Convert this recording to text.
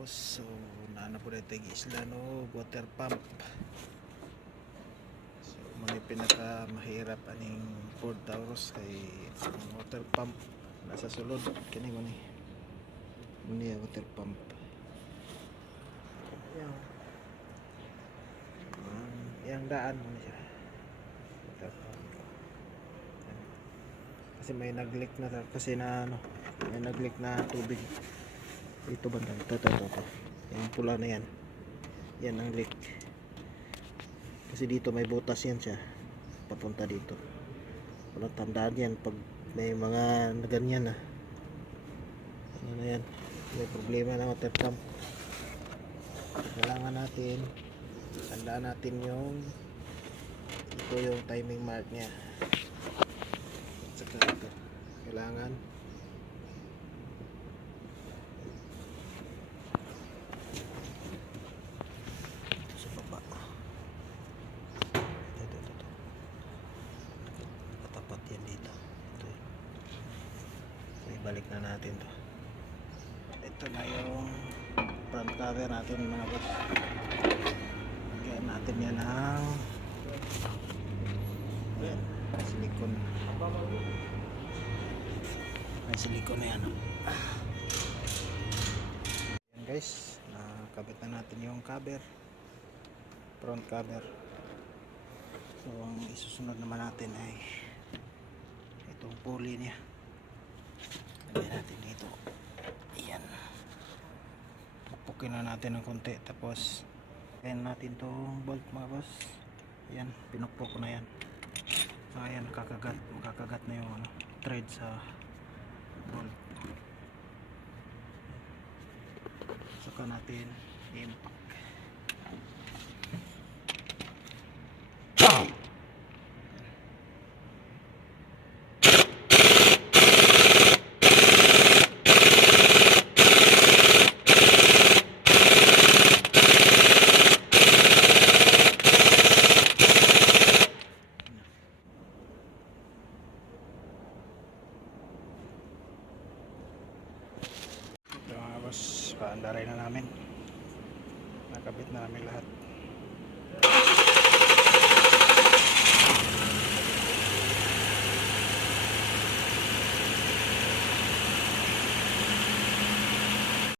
boss. So naana po dito yung isla no water pump. So muna pinaka mahirap aning Ford Taurus kay ang water pump nasa sulod kini mo ni muna yung water pump. Yang daan mo siya water pump. Kasi may nag-leak na kasi na ano, may nag-leak na tubig dito banda ito. Yung pula na yan ang leak kasi dito may butas yan siya papunta dito. Walang tandaan yan pag may mga ganyan na ano na yan, may problema na water pump. Kailangan natin tandaan natin yung ito yung timing mark nya at saka ito kailangan sa baba ito katapat yan dito ito. So ibalik na natin to. Ito na yung front cover natin mga boss. Lagyan natin yan ng yan, silikon. May silikon na yan. Yan guys, nakabit na natin yung cover, front cover. So ang isusunod naman natin ay itong pulley niya. Lagyan natin dito. Yan, pupukin na natin ng konti tapos ayan natin itong bolt mga boss. Yan, pinukpok ko na yan. So ayan, makakagat na yung ano, thread sa bolt. Saka natin i-impact. Paandaray na namin, nakabit na namin lahat.